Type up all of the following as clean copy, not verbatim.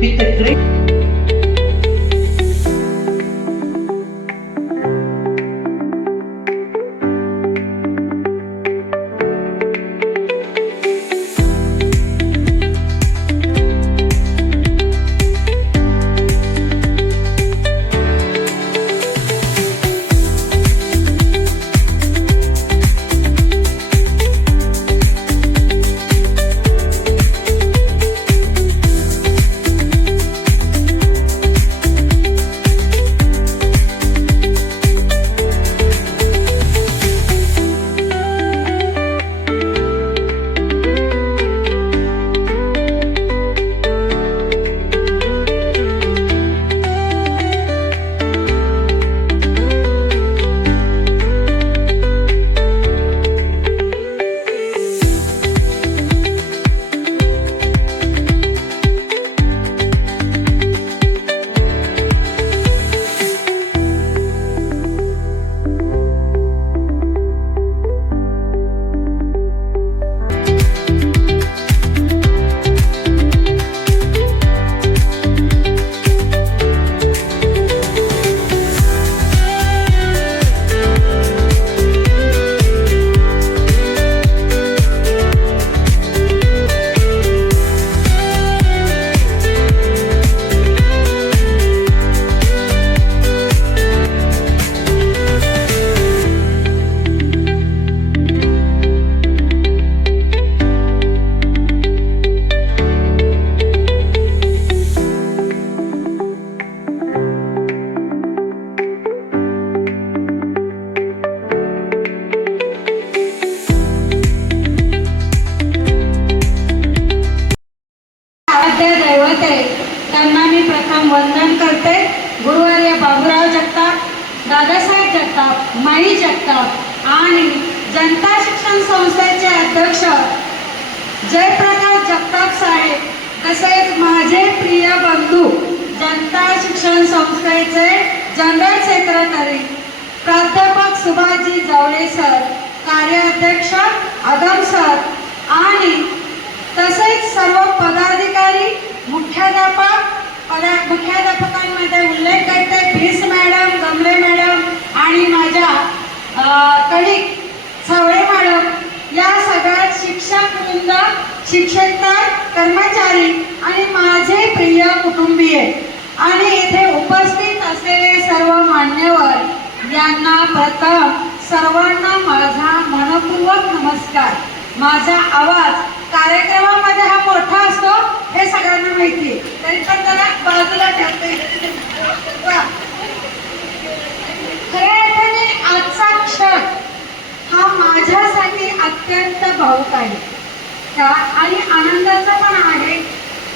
with a great त्यांना मी प्रथम वंदन करते. गुरुवर्य बाबूराव जगताप, दादासाहेब जगताप, माई जगताप आणि जनता शिक्षण संस्थेचे अध्यक्ष जयप्रकाश जगताप साहेब, तसेच माझे प्रिय बंधू जनता शिक्षण संस्थेचे जनरल सेक्रेटरी प्राध्यापक सुभाषजी जावळे सर, कार्याध्यक्ष आगम सर आणि तसेच सर्व पदाधिकारी, मुख्याध्यापकांमध्ये उल्लेख करते भीस मॅडम, गमले मॅडम आणि माझ्या कलिग सावळे मॅडम, या सगळ्या शिक्षक वृंद, शिक्षकेतर कर्मचारी आणि माझे प्रिय कुटुंबीय आणि येथे उपस्थित असलेले सर्व मान्यवर यांना प्रथम सर्वांना माझा मनपूर्वक नमस्कार. माझा आवाज कार्यक्रमामध्ये हा मोठा असतो हे सगळ्यांना माहिती, तरी पण जरा बाजूला ठेवते. खऱ्या अर्थाने आजचा क्षण हा माझ्यासाठी अत्यंत भावुक आहे आणि आनंदाचा पण आहे.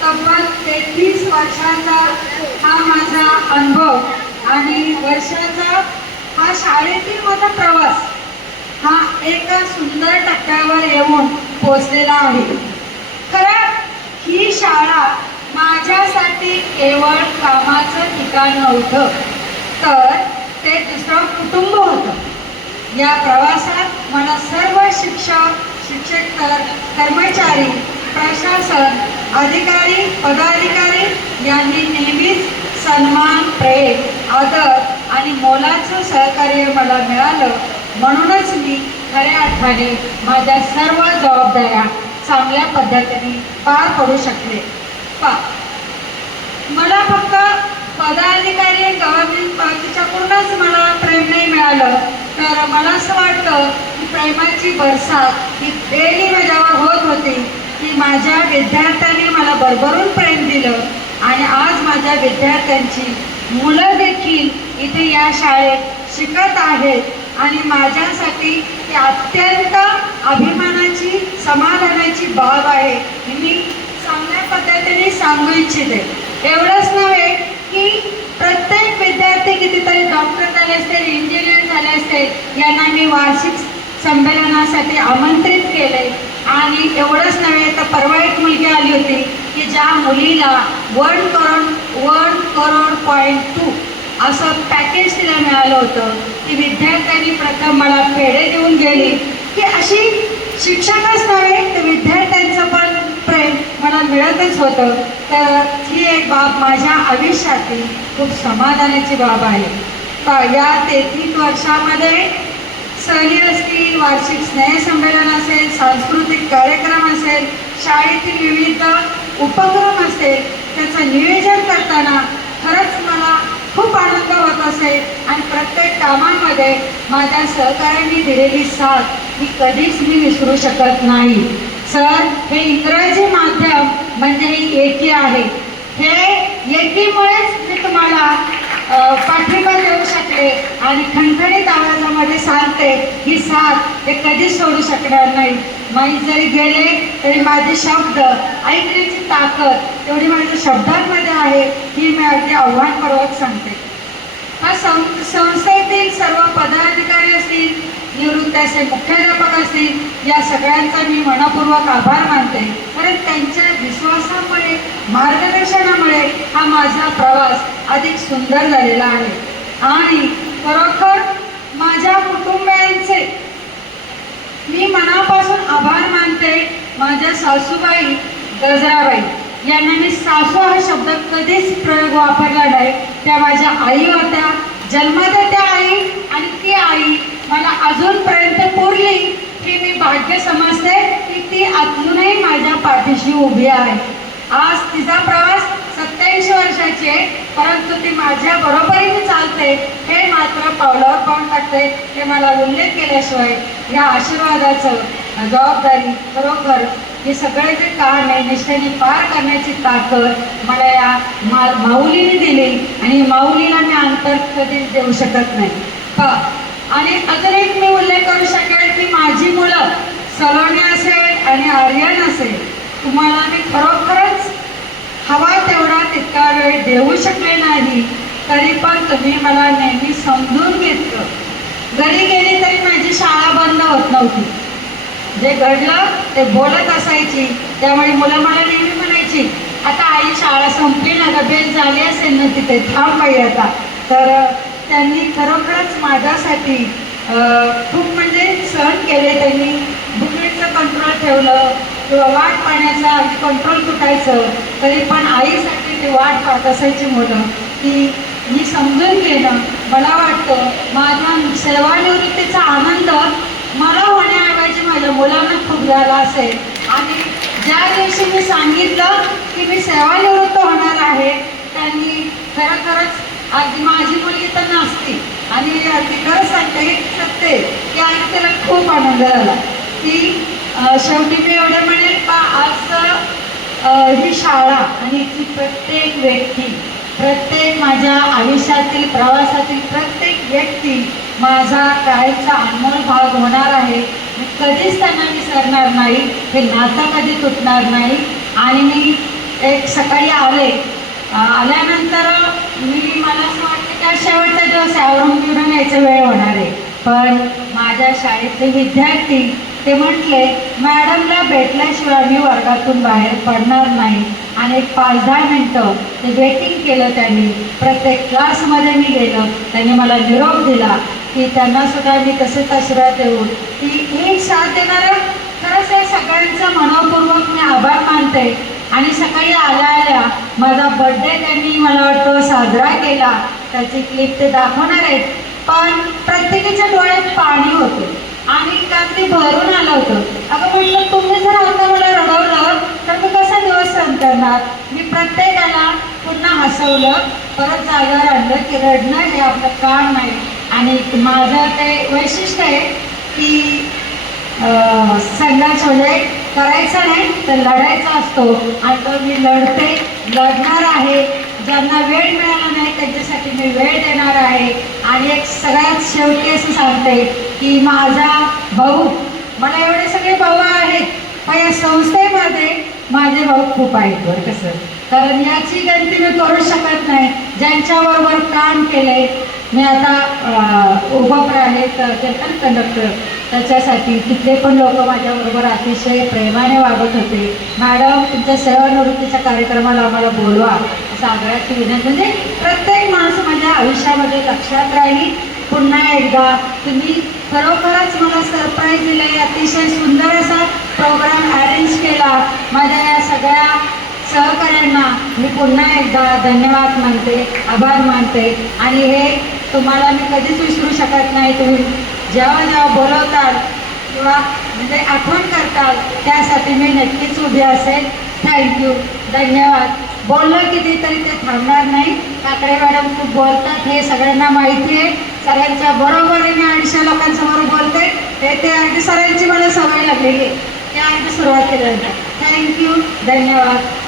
तब्बल 33 वर्षाचा हा माझा अनुभव आणि वर्षाचा हा शाळेतील माझा प्रवास हा एका सुंदर टप्प्यावर येऊन पोचलेला आहे. खरं ही शाळा माझ्यासाठी केवळ कामाचं ठिकाण नव्हतं, तर ते दुसरं कुटुंब होतं. या प्रवासात मला सर्व शिक्षक, शिक्षकेतर कर्मचारी, प्रशासन, अधिकारी, पदाधिकारी यांनी नेहमीच सन्मान, प्रेम, आदर आणि मोलाचं सहकार्य मला मिळालं. म्हणूनच मी खऱ्या अर्थाने माझ्या सर्व जबाबदाऱ्या चांगल्या पद्धतीने पार पडू शकले. मला फक्त पदाधिकारी, गव्हर्नमेंट बाकीच्याकडूनच मला प्रेम नाही मिळालं, तर मला असं वाटतं की प्रेमाची बरसात ही डेली माझ्यावर होत होती. की माझ्या विद्यार्थ्यांनी मला भरभरून प्रेम दिलं आणि आज माझ्या विद्यार्थ्यांची मुलं देखील इथे या शाळेत शिकत आहेत आणि माझ्यासाठी ती अत्यंत अभिमानाची, समाधानाची बाब आहे. मी चांगल्या पद्धतीने सांगू इच्छिते. एवढंच नव्हे की प्रत्येक विद्यार्थी कितीतरी डॉक्टर झाले असतील, इंजिनियर झाले असतील, यांना मी वार्षिक संमेलनासाठी आमंत्रित केले. आणि एवढंच नव्हे तर परवा एक मुलगी आली होती की ज्या मुलीला 1 करोड 2 असं पॅकेज तिला मिळालं होतं. ती विद्यार्थ्यांनी प्रथम मला पेढे देऊन गेली की अशी शिक्षकच नव्हे तर विद्यार्थ्यांचं पण प्रेम प्रेम मला मिळतच होतं. तर ही एक बाब माझ्या आयुष्यातील खूप समाधानाची बाब आहे. या 33 वर्षामध्ये सहली असतील, वार्षिक स्नेहसंमेलन असेल, सांस्कृतिक कार्यक्रम असेल, शाळेतील विविध उपक्रम असेल, त्याचं नियोजन करताना खरंच मला खूप आनंद होत असेल आणि प्रत्येक कामामध्ये माझ्या सहकाऱ्यांनी दिलेली साथ ही कधीच मी विसरू शकत नाही. सर, हे इंग्रजी माध्यम म्हणजे ही एकी आहे. हे एकीमुळेच मी तुम्हाला पाठिंबा देऊ शकले आणि खणखणीत आवाजामध्ये सांगते ही साथ हे कधीच सोडू शकणार नाही. मी जरी गेले तरी माझे शब्द ऐकण्याची ताकद तेवढी माझ्या शब्दांमध्ये आहे, ही मी अगदी आव्हानपूर्वक सांगते. हा संस्थेतील सर्व पदाधिकारी असतील, निवृत्त असे मुख्याध्यापक असतील, या सगळ्यांचा मी मनपूर्वक आभार मानते. कारण त्यांच्या विश्वासामुळे, मार्गदर्शनामुळे हा माझा प्रवास अधिक सुंदर झालेला आहे. आणि खरोखर माझ्या कुटुंबियांचे मी मनापासून आभार मानते. माझ्या सासूबाई गजराबाई यांना मी सासू हा शब्द कधीच प्रयोग वापरला नाही. त्या माझ्या आई होत्या, जन्मदात्या आई, आणि ती आई मला अजूनपर्यंत पुरली की मी भाग्य समजते की ती अजूनही माझ्या पाठीशी उभी आहे. आज तिचा प्रवास 87 वर्षाची आहे, परंतु ती माझ्या बरोबरीने चालते, हे मात्र पावलावर पाऊल टाकते. हे मला उल्लेख केल्याशिवाय या आशीर्वादाचं जबाबदारी खरोखर हे सगळे जे काम आहे निष्ठेने पार करण्याची ताकद मला या माऊलीने दिली आणि माऊलीला मी अंतर कधीच देऊ शकत नाही. आणि अजून एक मी उल्लेख करू शकेल की माझी मुलं सलोनी असेल आणि आर्यन असेल, तुम्हाला मी खरोखरच हवा तेवढा तितका वेळ देऊ शकले नाही, तरी पण तुम्ही मला नेहमी समजून घेतलं. घरी गेली तरी माझी शाळा बंद होत नव्हती. जे घडलं ते बोलत असायची. त्यामुळे मुलं मला नेहमी म्हणायची, आता आई शाळा संपली ना, बेल झाली असेल ना तिथे, थांब बाई आता. तर त्यांनी खरोखरच माझ्यासाठी खूप म्हणजे सहन केले. त्यांनी बुकेटचं कंट्रोल ठेवलं किंवा वाट पाण्याचा अगदी कंट्रोल तुटायचं, तरी पण आईसाठी ते वाट पाहत असायची मुलं. की मी समजून घेणं, मला वाटतं माझ्या सेवानिवृत्तीचा आनंद मला होण्याऐवजी माझ्या मुलांना खूप झाला असेल. आणि ज्या दिवशी मी सांगितलं की मी सेवानिवृत्त होणार आहे, त्यांनी खरोखरच अगदी माझी मुलगी तर नसती आणि अगदी खरं सांगते हे सत्य की आज त्याला खूप आनंद झाला. की शेवटी मी एवढं म्हणेल का आज ही शाळा आणि इथली प्रत्येक व्यक्ती, प्रत्येक माझ्या आयुष्यातील प्रवासातील प्रत्येक व्यक्ती माझा कायमचा अनमोल भाग होणार आहे. मी कधीच त्यांना विसरणार नाही. हे नातं कधी तुटणार नाही. आणि मी एक सकाळी आल्यानंतर मला असं वाटतं की आज शेवटचा दिवस आवरून बिरून यायचा वेळ होणार आहे. पण माझ्या शाळेतले विद्यार्थी ते म्हटले, मॅडमला भेटल्याशिवाय मी वर्गातून बाहेर पडणार नाही. आणि एक 5-10 मिनटं ते वेटिंग केलं त्यांनी. प्रत्येक क्लासमध्ये मी गेलं, त्यांनी मला निरोप दिला की त्यांनासुद्धा मी तसेच आशीर्वाद देऊन की एक साथ देणारं खरंच हे सगळ्यांचं मनपूर्वक मी आभार मानते. आणि सकाळी आल्या माझा बड्डे त्यांनी मला वाटतं साजरा केला. त्याची क्लिप ते दाखवणार आहेत. पण प्रत्येकाच्या डोळ्यात पाणी होतं आणि अगदी भरून आलं होतं. अगं म्हटलं, तुम्ही जर आता मला रडवलं तर मी कसा दिवस सहन करणार. मी प्रत्येकाला पुन्हा हसवलं, परत जागेवर आणलं की रडणं हे आपलं काम नाही. आणि माझं ते वैशिष्ट्य आहे की संघर्ष म्हणजे करायचा नाही तर लढायचा असतो. आणि तो मी लढणार आहे. ज्यांना वेळ मिळाला नाही त्यांच्यासाठी मी वेळ देणार आहे. आणि एक सगळ्यात शेवटी असं सांगते की माझा भाऊ, मला एवढे सगळे भाऊ आहेत पण या संस्थेमध्ये माझे भाऊ खूप आहेत बरं. कसं, कारण याची गणती मी करू शकत नाही. ज्यांच्याबरोबर काम केले, मी आता उभं आहेत कीर्तन कंडक्टर, त्याच्यासाठी तिथले पण लोक माझ्याबरोबर अतिशय प्रेमाने वागत होते. मॅडम, तुमच्या सेवानिवृत्तीच्या कार्यक्रमाला आम्हाला बोलवा असं आग्रहाची विनंती. म्हणजे प्रत्येक माणूस माझ्या आयुष्यामध्ये लक्षात राहिली. पुन्हा एकदा तुम्ही खरोखरच मला सरप्राईज दिलं आहे. अतिशय सुंदर असा प्रोग्राम अरेंज केला. माझ्या या सगळ्या सहकाऱ्यांना मी पुन्हा एकदा धन्यवाद मानते, आभार मानते. आणि हे तुम्हाला मी कधीच विसरू शकत नाही. तुम्ही जेव्हा जेव्हा बोलवताल किंवा म्हणजे आठवण करताल त्यासाठी मी नक्कीच उभी असेल. थँक्यू, धन्यवाद. बोललं किती तरी ते थांबणार नाही. काकडे मॅडम खूप बोलतात हे सगळ्यांना माहिती आहे. सरांच्या बरोबरीने 250 लोकांसमोर बोलते हे ते अगदी सरांची मला सवय लागलेली आहे. ते अगदी सुरुवात केल्यानंतर. थँक्यू, धन्यवाद.